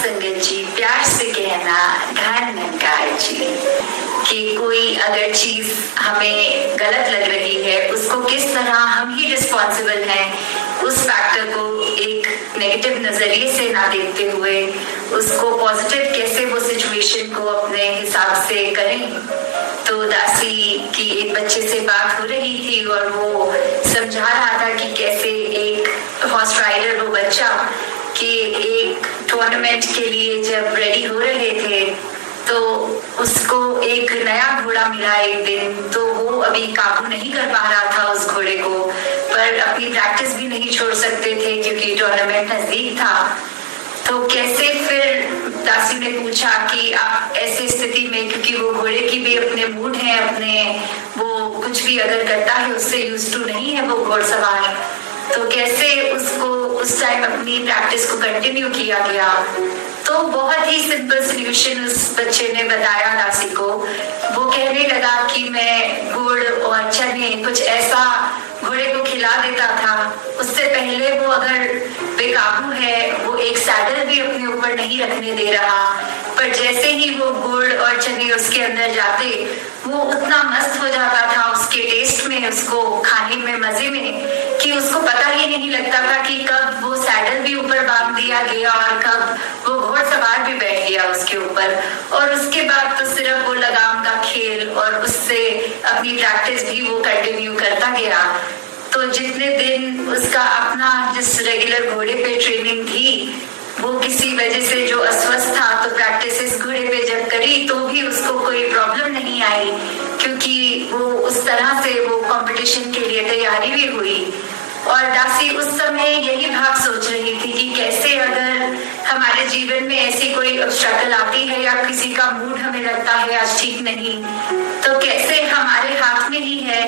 संगत जी, प्यार से कहना ध्यान नंकार जी कि कोई अगर चीज हमें गलत लग रही है, उसको किस तरह हम ही रिस्पॉन्सिबल हैं, उस फैक्टर को एक नेगेटिव नजरिए से ना देखते हुए उसको पॉजिटिव कैसे वो सिचुएशन को अपने हिसाब से करें। तो दासी की एक बच्चे से बात हो रही थी और वो समझा रहा था कि कैसे एक हॉर्स राइडर, वो बच्चा कि एक टूर्नामेंट के लिए जब रेडी हो रहे थे तो उसको एक नया घोड़ा मिला एक दिन, तो वो अभी काबू नहीं कर पा रहा था उस घोड़े को, पर अपनी प्रैक्टिस भी नहीं छोड़ सकते थे क्योंकि टूर्नामेंट नजदीक था। तो कैसे फिर दासी ने पूछा कि आप ऐसी स्थिति में, क्योंकि वो घोड़े की भी अपने मूड है, अपने वो कुछ भी अगर करता है उससे यूज टू नहीं है वो घोड़सवार, तो कैसे उसको उस टाइम अपनी प्रैक्टिस को कंटिन्यू किया गया। तो बहुत ही सिंपल सोल्यूशन उस बच्चे ने बताया दासी को। वो कहने लगा कि मैं गुड़ और चने कुछ ऐसा घोड़े को खिला देता था, उससे पहले वो अगर बेकाबू है, वो एक सैडल भी अपने ऊपर नहीं रखने दे रहा, पर जैसे ही वो गुड़ और चने उसके अंदर जाते वो उतना मस्त हो जाता था उसके टेस्ट में, उसको खाने में, मजे में, कि उसको पता ही नहीं लगता था कि कब वो सैडल भी ऊपर बांध दिया गया और कब वो घोड़सवार भी बैठ गया उसके ऊपर। और उसके बाद तो सिर्फ वो लगाम का खेल और उससे अपनी प्रैक्टिस भी वो कंटिन्यू करता गया। तो जितने दिन उसका अपना जिस रेगुलर घोड़े पे ट्रेनिंग थी, वो किसी वजह से जो अस्वस्थ था, तो प्रैक्टिस इस घोड़े पे जब करी तो भी उसको कोई प्रॉब्लम नहीं आई, क्योंकि वो उस तरह से वो कंपटीशन के लिए तैयारी भी हुई। और दासी उस समय यही भाव सोच रही थी कि कैसे अगर हमारे जीवन में ऐसी कोई ऑब्स्ट्रकल आती है या किसी का मूड हमें लगता है आज ठीक नहीं, तो कैसे हमारे हाथ में ही है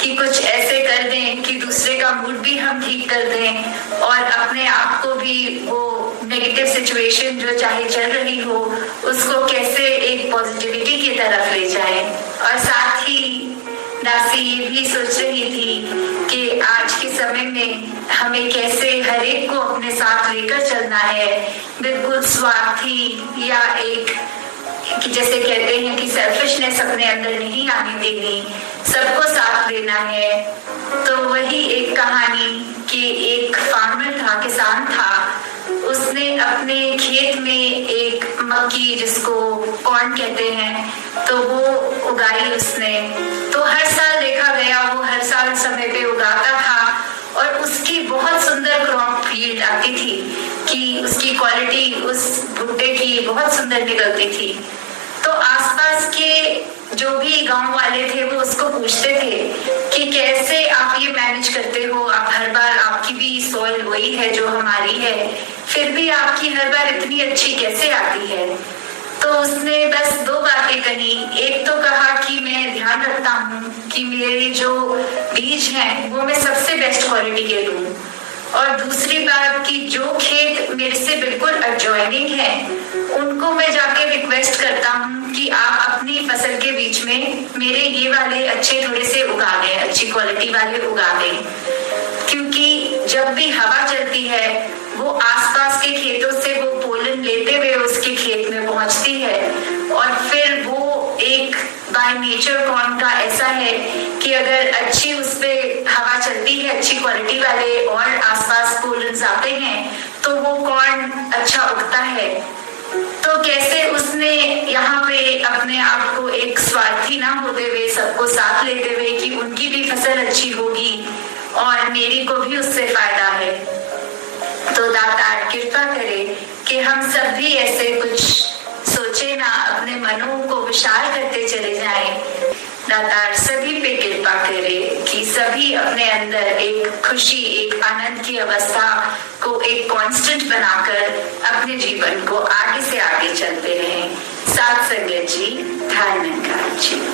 कि कुछ ऐसे कर दें कि दूसरे का मूड भी हम ठीक कर दें और अपने आप को भी वो नेगेटिव सिचुएशन जो चाहे चल रही हो उसको कैसे एक पॉजिटिविटी की तरफ ले जाए। और साथ ही दासी ये भी सोच रही थी कि आज के समय में हमें कैसे हर एक को अपने साथ लेकर चलना है, बिल्कुल स्वार्थी या एक कि जैसे कहते हैं कि सेल्फिशनेस अपने अंदर नहीं आने देनी, सबको साथ लेना है। तो वही एक कहानी कि एक फार्मर था, किसान था, उसने अपने खेत में एक मक्की जिसको कॉर्न कहते हैं, तो वो उगाई उसने। तो हर साल देखा गया वो हर साल समय पे उगाता था और उसकी बहुत सुंदर क्रॉप यील्ड आती थी कि उसकी क्वालिटी उस भुट्टे की बहुत सुंदर निकलती थी। तो आसपास के जो भी गांव वाले थे वो उसको पूछते थे कि कैसे आप ये मैनेज करते हो, आप हर बार, आपकी भी सॉइल वही है जो हमारी है, फिर भी आपकी हर बार इतनी अच्छी कैसे आती है। तो उसने बस दो बातें कही। एक तो कहा कि मैं ध्यान रखता हूँ कि मेरे जो बीज हैं वो मैं सबसे बेस्ट क्वालिटी के लूं, और दूसरी बात कि जो खेत मेरे से बिल्कुल एडजॉइनिंग है उनको मैं जाके रिक्वेस्ट करता हूँ कि आप अपनी फसल के बीच में मेरे ये वाले अच्छे थोड़े से उगा दें, अच्छी क्वालिटी वाले उगा दें, क्योंकि जब भी हवा चलती है वो आसपास के खेतों से वो पोलन लेते हुए उसके खेत में पहुंचती है, और फिर वो एक बाय नेचर कॉर्न का ऐसा है कि अगर अच्छी उस पे हवा चलती है, अच्छी क्वालिटी वाले और आसपास पोलन आते हैं, तो वो कॉर्न अच्छा उगता है। तो कैसे उसने यहाँ पे अपने आप को एक स्वार्थी ना होते हुए सबको साथ लेते हुए कि उनकी भी फसल अच्छी होगी और मेरी को भी उससे फायदा है। तो दातार कृपा करे कि हम सब भी ऐसे कुछ सोचे ना, अपने मनों को विशाल करते चले जाएं। दातार सभी पे कृपा करे कि सभी अपने अंदर एक खुशी, एक आनंद की अवस्था को एक कांस्टेंट बनाकर अपने जीवन को आगे से आगे चलते रहें। साथ संगत जी, ध्यान जी।